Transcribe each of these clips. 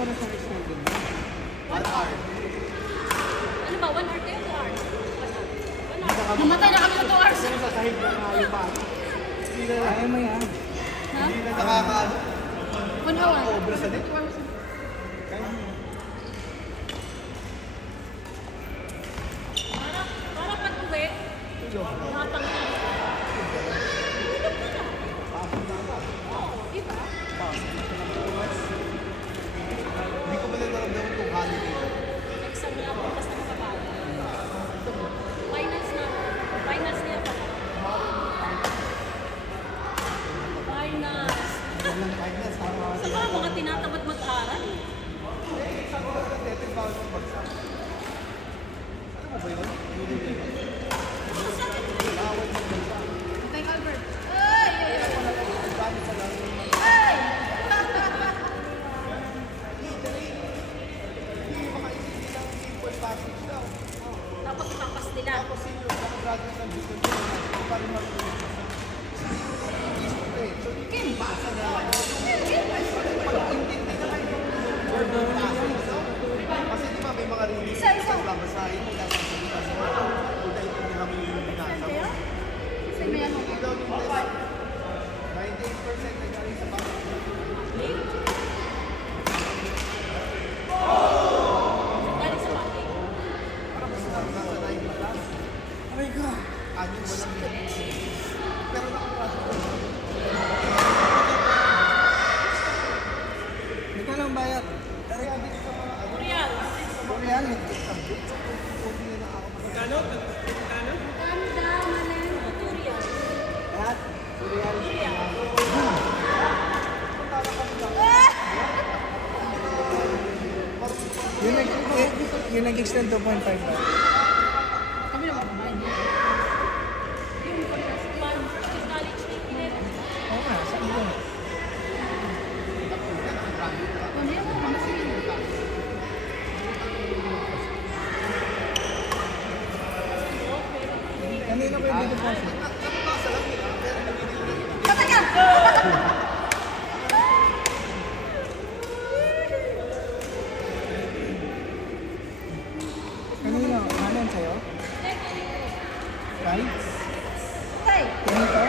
oras ang extended mo? 1 hour. Ano ba? 1 hour kayo? 2 hours? 1 hour. Mamatay na kami sa 2 hours. Pero sa sahig na kayo pa. Kaya mo yan. Ha? Hindi na nakakaano. 1 hour. Over sa din. Para pag-uwi, nakapangin. Oo, di ba? Hindi ko pala naramdaman kung holiday. Exam lang ako, basta makabala. Finance na. Finance niya pa. Finance. Sa mga tinatamad mag-aral. Sabi ko lang dito yung bawal ng bagsak. Alam mo ba yun? Bawal ng bagsak. Thank Albert. Ay! Gamit sa lang. Ay! Hindi makaisipin lang simple passage daw. Tapos ipapas nila. Tapos sino ang graduate ng dito hindi pa rin marunong magbasa. So, hindi basa na lang. Pag-intindi na kayo. Kasi di ba may mga release sa babasahin mo dahil sa binasa mo. Kung naiintindihan mo yung binasa mo. Say mo yan mo. Hindi daw yung test. 98% na galing sa basa. Galing sa bakit. Para mas nasa 90 plus. Ay ka. Anong walang pero nakaklasa ko. Ito lang bayad. Kaya dito sa mga ano. Real. Korean. Magkano daw, Malen? 2 real. Lahat. Korean. Yung nag-extend 2.5 ba? Kami na makabahay niya. Yung college week nila. Oo nga, saan mo? Kami na makabahay niya. Kanina ba yung deposit? Patay ka! Kanina, ano yun sa'yo? Right? Tay! Ganito?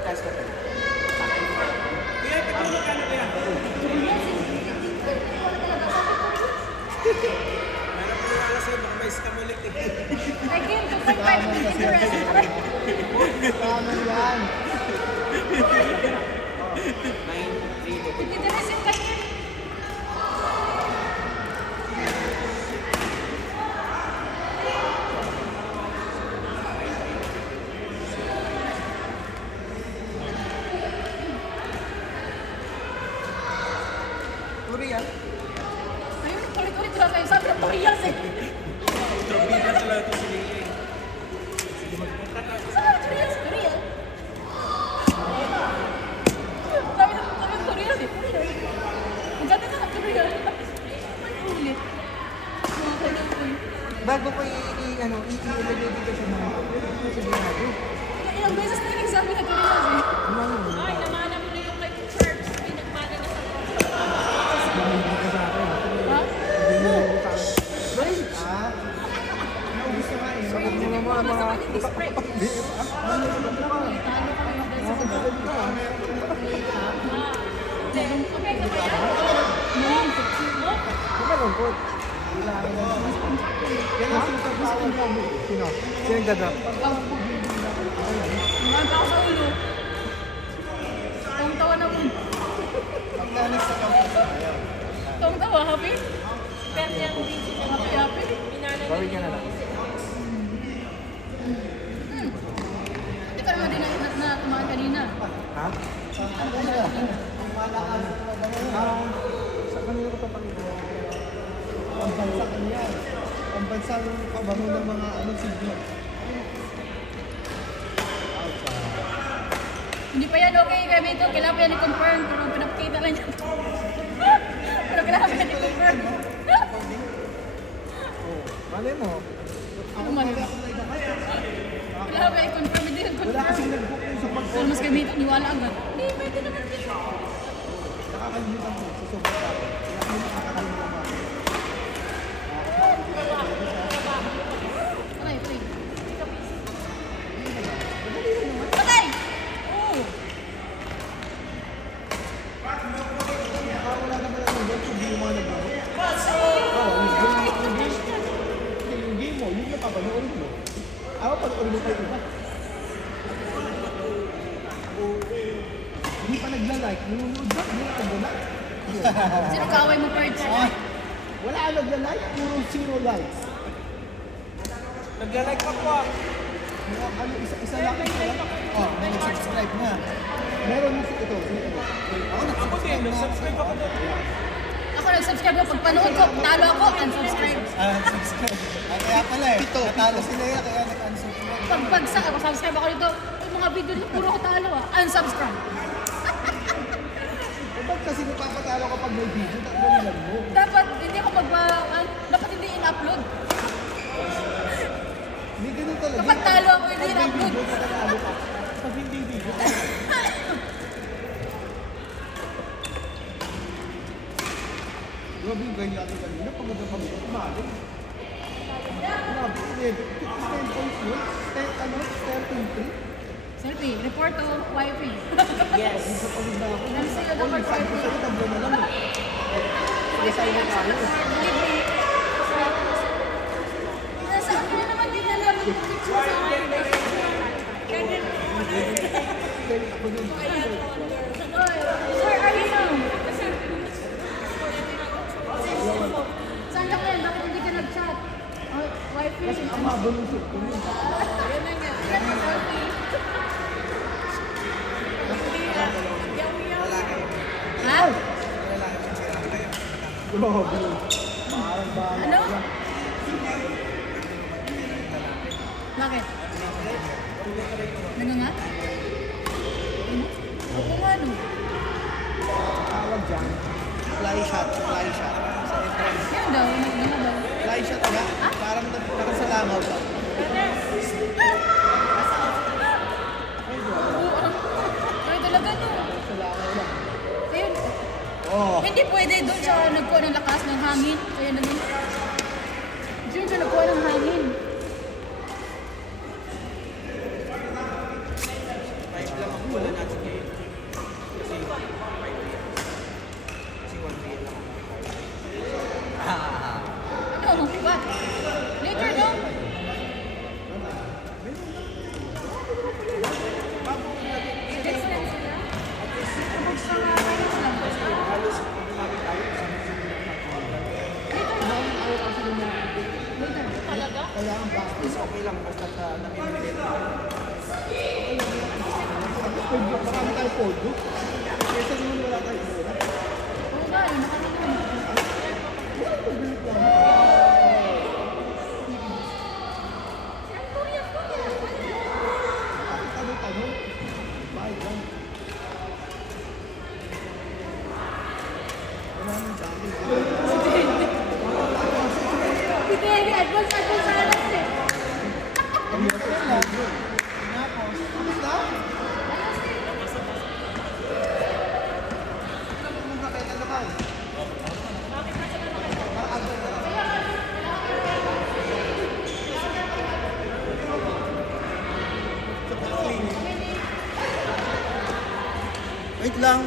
Taas ka pa. Again, 2.5 interest. Tama yan. Interest yung kanya. Korean? Ayun, ulit-ulit lang kayo. Sabi ng Toriyas eh. Saan ang Toriyas? Toriyas? Sabi ng Toriyas eh. Ang ganda na ng Toriyas. Ano ulit? Mga kailan ko eh. Bago ko i-ilagay dito sa mga sabihin natin. Ilang beses na yung exam na Toriyas eh. Kumano mo? Ay, namana mo na yung kay church. Pinagmana na sa Hindi ka sa akin. Ha? Hindi mo sa akin. Bray! Ah? Naubos na nga eh. Sagot mo naman mga... Nasa kanya display. Talo kami dahil sa Sagot ka. Okay ka ba yan? Di ba lungkot? Kailangan na. Yan ang sinasabawal mo. Sino? Sino yung dadrop? Mga ako sa ulo. Tawang-tawa na po. Pagkanis sa campus na ayaw. Tawang-tawa, happy? Pero yung busy na Happy, happy? minana Bawi ka na lang. Hindi ka naman din na tumahan kanina. Ha? Sa kanila ko ito panginoon. Pambansa kanya. Pambansa ng kabango ng mga signal. Hindi pa yan okay kami ito. Kailangan pa yan i-confirm. Pero pinapakita lang yan. Pero kailangan pa yan i-confirm. Oh, malay mo. Ano man? Kailangan pa i-confirm. Hindi Wala nag-confirm. kasi nag-book yun sa pag... Pero mas kami ito, niwala agad. Hindi, pwede naman dito. Nakakalimutan ko sa sobrang tao. Kaya kung nakakalimutan mo ako. Aray, aray. Patay! Oo. Wala naman ang nag-book kung di mo mga nag-book. Oo, yung game mo, yun yung papanoorin mo. Ako panoorin mo pa yung iba. Hindi pa nagla-like, nunod ba? Hindi na nagla-like. Sino kaaway mo, Pards? Wala ka nagla-like, puro 0 likes. Nagla-like pa po ah. Ano, isa lang. Oh, may nag-subscribe na. Meron na ito. Ako din, nag-subscribe ako doon. Ako nag-subscribe ako. Pag panood ko, talo ako, unsubscribe. Subscribe. Kaya pala eh. Natalo sila yan, kaya nag-unsubscribe. Pag subscribe ako dito, yung mga video dito, puro ko talo unsubscribe. Ba't kasi napapatalo ka pag may video, takbo lang mo. Dapat, hindi ako dapat hindi in-upload. Hindi ganun talaga. Kapag talo ako, hindi in-upload. Video, tatalo ka. Pag hindi video, grabe yung ganyan natin kanina, pagod na pagod, umali. Grabe, 10 points yun. 13-3. Selfie, report to wifi. Yes. Isa pagod na ako. Ano sila dapat Sabi ko sa'yo, tablo na lang. Sige, sa'yo na tayo. Nasa akin na naman din alam yung picture sa akin. Ako din. Sir, are you now? Saan ka kayo? Bakit hindi ka nag-chat? Wifi. Kasi ang mabang yung shoot ko yun. Yan na nga. Yan na selfie. Ha? Grabe. Parang bahala. Ano? Bakit? Ano nga? Oo nga no. Tawag dyan. Fly shot sa entrance. Yan daw, ano daw? Fly shot nga, parang nakasalangaw pa. Ay talaga no. Ayun. Oh. Hindi pwede doon siya nagkuha ng lakas ng hangin. Kaya naman. Doon siya nagkuha ng hangin. Five lang ang wala natin ngayon. Kasi 1-3 lang. Ano? What? Later no? Kaya ang practice. Okay lang, basta sa nag-eliminate na. Marami tayo podio. Kesa naman wala tayo pera. Oo nga, nakakita. Tanong-tanong. Bye, lang. Wala nang dami. Sige, advance sa alas eh. Tapos na? Muna kayo na naman. Wait lang.